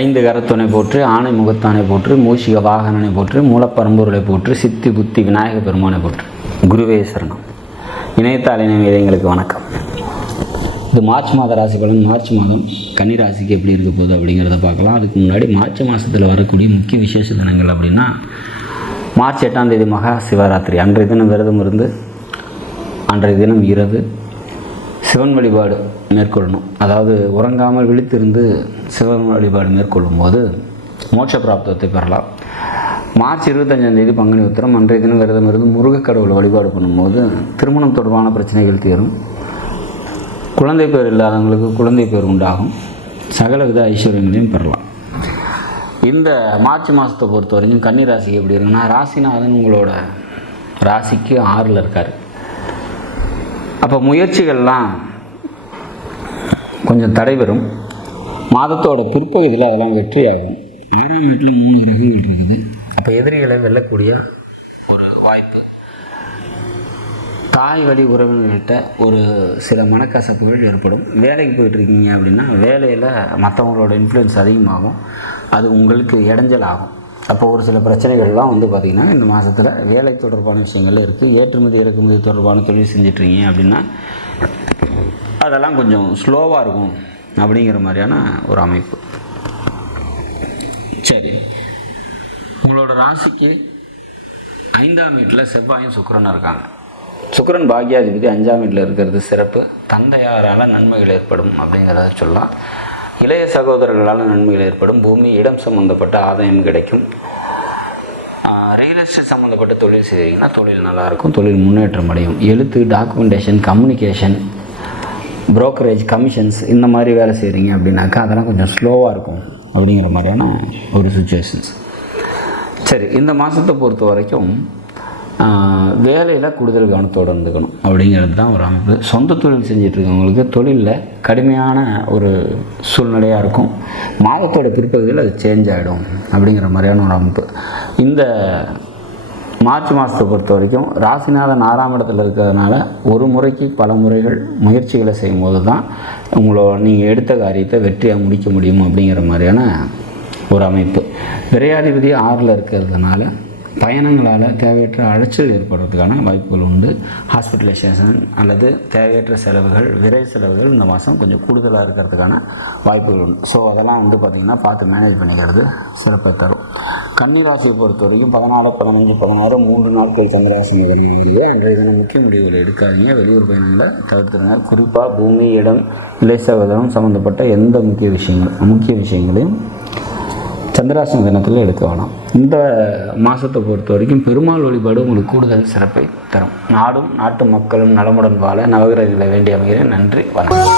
ஐந்து கரத்துணை போற்று ஆணை முகத்தானை போற்று மூஷிக வாகனனை போற்று மூலப்பரம்பொருளை போற்று சித்தி புத்தி விநாயக பெருமானை போற்று. குருவே சரணம். இணையத்தாள் இணைய எங்களுக்கு வணக்கம். இது மார்ச் மாத ராசி பலன். மார்ச் மாதம் கன்னி ராசிக்கு எப்படி இருக்க போகுது அப்படிங்கிறத பார்க்கலாம். அதுக்கு முன்னாடி மார்ச் மாதத்தில் வரக்கூடிய முக்கிய விசேஷ தினங்கள் அப்படின்னா மார்ச் எட்டாம் தேதி மகா சிவராத்திரி. அன்றைய தினம் விரதம் இருந்து அன்றைய தினம் இரவு சிவன் வழிபாடு மேற்கொள்ளணும். அதாவது உறங்காமல் விழித்திருந்து சிவன் வழிபாடு மேற்கொள்ளும் போது மோட்ச பிராப்தத்தை பெறலாம். மார்ச் இருபத்தஞ்சாம் தேதி பங்குனி உத்திரம் அன்றைய தினம் விரதம் இருந்து முருகக் கடவுளை வழிபாடு பண்ணும்போது திருமணம் தொடர்பான பிரச்சனைகள் தீரும். குழந்தை பேர் இல்லாதவங்களுக்கு குழந்தை பேர் உண்டாகும். சகல வித ஐஸ்வர்யங்களையும் பெறலாம். இந்த மார்ச் மாதத்தை பொறுத்த வரைக்கும் கன்னி ராசிக்கு எப்படி இருக்குன்னா ராசிநாதன் உங்களோட ராசிக்கு ஆறில் இருக்கார். அப்போ முயற்சிகள்லாம் கொஞ்சம் தடைபெறும் மாதத்தோட பிற்பகுதியில் அதெல்லாம் வெற்றியாகும். ஆறாம் வீட்டில் மூணு கிரகங்கள் இருக்குது. அப்போ எதிரிகளை வெல்லக்கூடிய ஒரு வாய்ப்பு. தாய் வழி உறவினர்கிட்ட ஒரு சில மனக்கசப்புகள் ஏற்படும். வேலைக்கு போயிட்டு இருக்கீங்க அப்படின்னா வேலையில் மற்றவங்களோட இன்ஃப்ளூயன்ஸ் அதிகமாகும். அது உங்களுக்கு இடைஞ்சல் ஆகும். அப்போ ஒரு சில பிரச்சனைகள்லாம் வந்து பார்த்திங்கன்னா இந்த மாதத்தில் வேலை தொடர்பான விஷயங்கள் இருக்குது ஏற்றுமதி இறக்குமதி தொடர்பான தொழில் செஞ்சிட்ருக்கீங்க அப்படின்னா அதெல்லாம் கொஞ்சம் ஸ்லோவாக இருக்கும் அப்படிங்கிற மாதிரியான ஒரு அமைப்பு. சரி. உங்களோட ராசிக்கு ஐந்தாம் வீட்டில் செவ்வாயும் சுக்கரனும் இருக்காங்க. சுக்கரன் பாக்யாதிபதி அஞ்சாம் வீட்டில் இருக்கிறது சிறப்பு. தந்தையாரால் நன்மைகள் ஏற்படும் அப்படிங்கிறத சொல்லலாம். இளைய சகோதரர்களால் நன்மைகள் ஏற்படும். பூமி இடம் சம்மந்தப்பட்ட ஆதாயம் கிடைக்கும். ரியல் எஸ்டேட் சம்மந்தப்பட்ட தொழில் செய்தீங்கன்னா தொழில் நல்லாயிருக்கும். தொழில் முன்னேற்றம் அடையும். எழுத்து டாக்குமெண்டேஷன் கம்யூனிகேஷன் ப்ரோக்கரேஜ் கமிஷன்ஸ் இந்த மாதிரி வேலை செய்கிறீங்க அப்படின்னாக்கா அதெல்லாம் கொஞ்சம் ஸ்லோவாக இருக்கும். அப்படிங்கிற மாதிரியான ஒரு சுச்சுவேஷன்ஸ் சரி இந்த மாதத்தை பொறுத்த வரைக்கும் வேலையில் கூடுதல் கவனத்தோடு இருந்துக்கணும். அப்படிங்கிறது தான் ஒரு அமைப்பு. சொந்த தொழில் செஞ்சுட்டு இருக்கவங்களுக்கு தொழிலில் கடுமையான ஒரு சூழ்நிலையாக இருக்கும். மாதத்தோட பிற்பகுதியில் அது சேஞ்ச் ஆகிடும் அப்படிங்கிற மாதிரியான ஒரு அமைப்பு. இந்த மார்ச் மாதத்தை பொறுத்த வரைக்கும் ராசிநாதன் ஆறாம் இடத்துல இருக்கிறதுனால ஒரு முறைக்கு பல முறைகள் முயற்சிகளை செய்யும்போது தான் உங்களோட நீங்கள் எடுத்த காரியத்தை வெற்றியாக முடிக்க முடியும் அப்படிங்கிற மாதிரியான ஒரு அமைப்பு. விரையாதிபதி ஆறில் இருக்கிறதுனால பயணங்களால் தேவையற்ற அலைச்சல் ஏற்படுறதுக்கான வாய்ப்புகள் உண்டு. ஹாஸ்பிட்டலைசேஷன் அல்லது தேவையற்ற செலவுகள் விரை செலவுகள் இந்த மாதம் கொஞ்சம் கூடுதலாக இருக்கிறதுக்கான வாய்ப்புகள் உண்டு. ஸோ அதெல்லாம் வந்து பார்த்திங்கன்னா பார்த்து மேனேஜ் பண்ணிக்கிறது சிறப்பை தரும். கன்னிராசியை பொறுத்த வரைக்கும் பதினாலு பதினஞ்சு பதினாறு மூன்று நாட்கள் சந்திராசன வருகிறது. அன்றைய தினம் முக்கிய முடிவுகள் எடுக்காதீங்க. வெளியூர் பயணங்களை தவிர்த்துருங்க குறிப்பாக பூமி இடம் இலை சகோதரம் சம்மந்தப்பட்ட எந்த முக்கிய விஷயங்கள் முக்கிய விஷயங்களையும் சந்திராசன தினத்தில் எடுக்க வேணாம். இந்த மாதத்தை பொறுத்த வரைக்கும் பெருமாள் வழிபாடு உங்களுக்கு கூடுதல் சிறப்பை தரும். நாடும் நாட்டு மக்களும் நலமுடன் வாழ நவகிரகங்களை வேண்டி அமைகிறேன். நன்றி வணக்கம்.